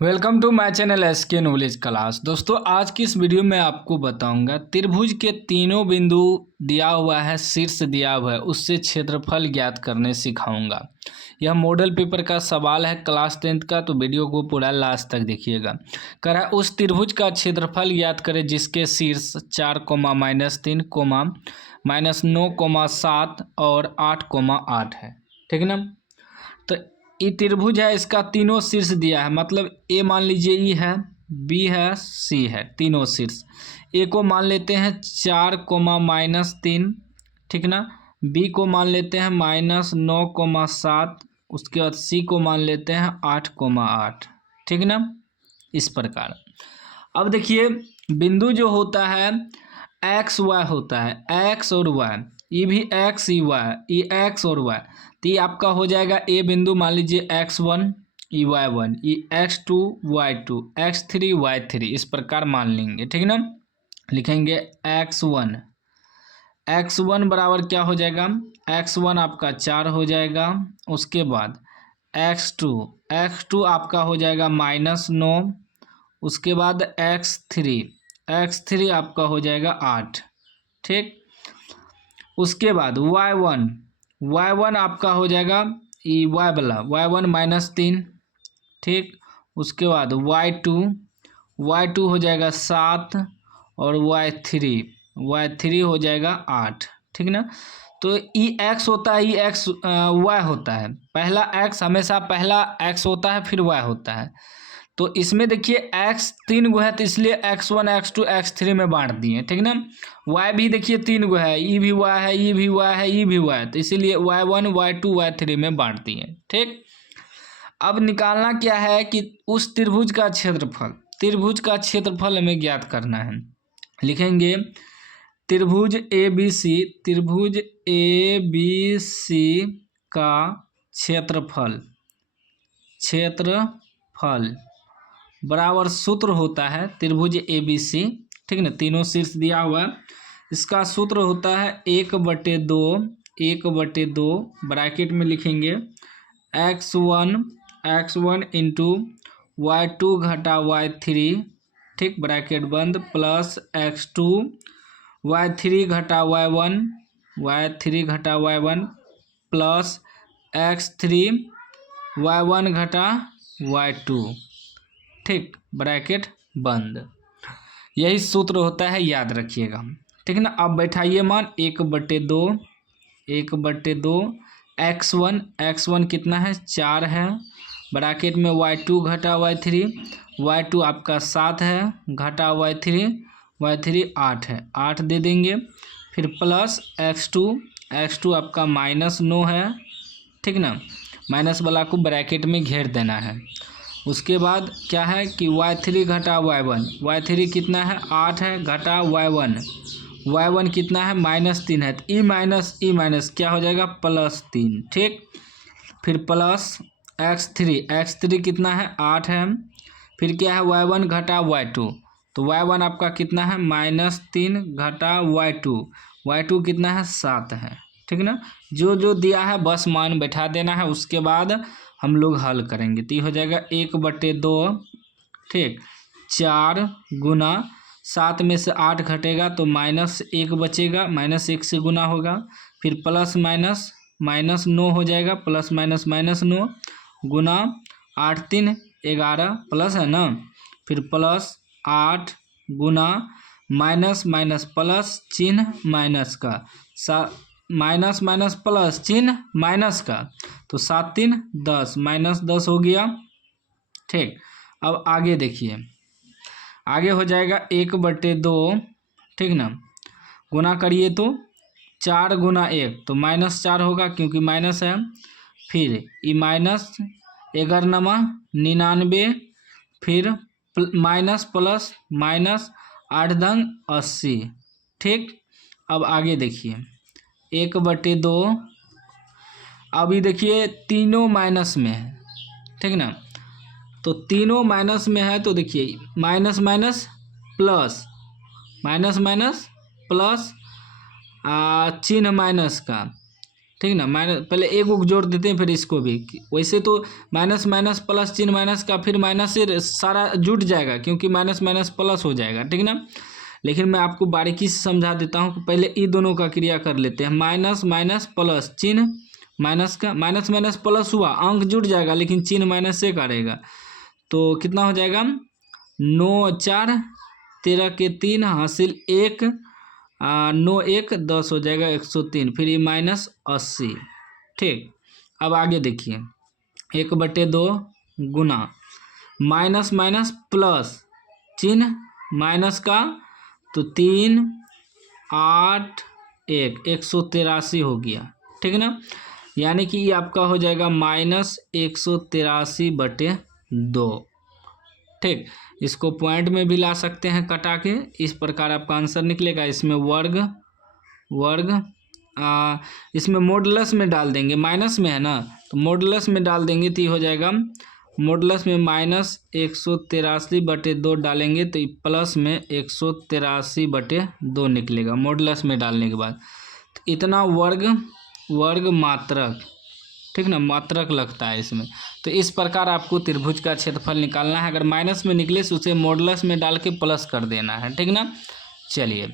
Welcome to my channel SK knowledge class. दोस्तों, आज की इस वीडियो में आपको बताऊंगा त्रिभुज के तीनों बिंदु दिया हुआ है, शीर्ष दिया हुआ है, उससे क्षेत्रफल ज्ञात करने सिखाऊंगा। यह मॉडल पेपर का सवाल है क्लास 10th का, तो वीडियो को पूरा लास्ट तक देखिएगा। कह रहा है उस त्रिभुज का क्षेत्रफल ज्ञात करें जिसके शीर्ष 4, -3, -9, 7 और 8, है। ठीक है ना। तो ये त्रिभुज है, इसका तीनों शीर्ष दिया है। मतलब ए मान लीजिए ई है, बी है, सी है, तीनों शीर्ष। ए को मान लेते हैं 4, -3, ठीक ना। बी को मान लेते हैं -9, 7। उसके बाद सी को मान लेते हैं 8, ठीक ना। इस प्रकार अब देखिए, बिंदु जो होता है एक्स वाई होता है, एक्स और वाई। ये भी एक्स, ई वाई, ये एक्स और वाई। तो ये आपका हो जाएगा ए बिंदु, मान लीजिए x1, ई y1, ये x2, y2, x3, y3, इस प्रकार मान लेंगे। ठीक ना। लिखेंगे x1 बराबर क्या हो जाएगा, x1 आपका 4 हो जाएगा। उसके बाद x2 आपका हो जाएगा -9। उसके बाद x3 आपका हो जाएगा 8। ठीक। उसके बाद y1 आपका हो जाएगा ई वाई वाला, y1 -3। ठीक। उसके बाद y2 हो जाएगा 7 और y3 हो जाएगा 8। ठीक ना। तो ई एक्स होता है, ई एक्स वाई होता है। पहला एक्स हमेशा पहला एक्स होता है, फिर वाई होता है। तो इसमें देखिए एक्स 3 गो है, तो इसलिए x1, x2, x3 में बांट दिए। ठीक ना। y भी देखिए 3 गो है, ई भी y है, ई भी y है, ई भी y है, तो इसीलिए y1, y2, y3 में बांट दिए। ठीक। अब निकालना क्या है कि उस त्रिभुज का क्षेत्रफल हमें ज्ञात करना है। लिखेंगे त्रिभुज ए बी सी का क्षेत्रफल बराबर सूत्र होता है त्रिभुज ए बी सी। ठीक ना। तीनों शीर्ष दिया हुआ है। इसका सूत्र होता है 1/2 ब्रैकेट में लिखेंगे x1 इंटू y2 घटा y3, ठीक, ब्रैकेट बंद, प्लस x2 y3 घटा y1 प्लस x3 y1 घटा y2, ठीक, ब्रैकेट बंद। यही सूत्र होता है, याद रखिएगा। ठीक ना। अब बैठाइए मान 1/2 x1 कितना है, 4 है, ब्रैकेट में y2 घटा y3 आपका 7 है, घटा y3 8 है, 8 दे देंगे। फिर प्लस x2 आपका -9 है। ठीक ना। माइनस वाला को ब्रैकेट में घेर देना है। उसके बाद क्या है कि y3 घटा y1 कितना है, 8 है, घटा y1 कितना है, -3 है, तो ई माइनस क्या हो जाएगा, +3। ठीक। फिर प्लस x3 कितना है, 8 है। फिर क्या है, y1 घटा y2, तो y1 आपका कितना है, -3 घटा y2 कितना है, 7 है। ठीक ना। जो दिया है बस मान बैठा देना है, उसके बाद हम लोग हल करेंगे। तो ये हो जाएगा 1/2, ठीक, 4 गुना 7 में से 8 घटेगा तो -1 बचेगा, -1 से गुना होगा। फिर प्लस माइनस 9 हो जाएगा, प्लस -9 गुना 8 3 11 प्लस है ना। फिर प्लस 8 गुना माइनस प्लस चिन्ह माइनस का, माइनस प्लस चिन्ह माइनस का, तो 7 3 10, -10 हो गया। ठीक। अब आगे देखिए, आगे हो जाएगा 1/2, ठीक ना। गुना करिए तो 4 गुना 1 तो -4 होगा, क्योंकि माइनस है। फिर ये -11×99, फिर माइनस प्लस माइनस 8 दंग 80। ठीक। अब आगे देखिए 1/2, अभी देखिए तीनों माइनस में है। ठीक ना। तो तीनों माइनस में है, तो देखिए माइनस प्लस चिन्ह माइनस का, ठीक ना। पहले एक को जोड़ देते हैं फिर इसको भी। वैसे तो माइनस माइनस प्लस, चिन्ह माइनस का फिर माइनस से सारा जुट जाएगा क्योंकि माइनस माइनस प्लस हो जाएगा, ठीक ना। लेकिन मैं आपको बारीकी से समझा देता हूँ कि पहले ये दोनों का क्रिया कर लेते हैं। माइनस माइनस प्लस, चिन्ह माइनस का, माइनस माइनस प्लस हुआ, अंक जुट जाएगा लेकिन चिन्ह माइनस से करेगा। तो कितना हो जाएगा, 9 4 13 के 3 हासिल 1, 9 1 10 हो जाएगा 103, फिर ये -80। ठीक, अब आगे देखिए, 1/2 गुना माइनस माइनस प्लस, चिन्ह माइनस का, तो 3 8 1 183 हो गया, ठीक है ना। यानी कि ये आपका हो जाएगा -183/2। ठीक, इसको पॉइंट में भी ला सकते हैं कटा के, इस प्रकार आपका आंसर निकलेगा। इसमें वर्ग इसमें मॉडुलस में डाल देंगे, माइनस में है ना तो मॉडुलस में डाल देंगे तो ये हो जाएगा, मॉडुलस में -183/2 डालेंगे तो प्लस में 183/2 निकलेगा मॉडुलस में डालने के बाद। तो इतना वर्ग मात्रक, ठीक ना, मात्रक लगता है इसमें। तो इस प्रकार आपको त्रिभुज का क्षेत्रफल निकालना है। अगर माइनस में निकले तो उसे मॉडुलस में डाल के प्लस कर देना है, ठीक ना। चलिए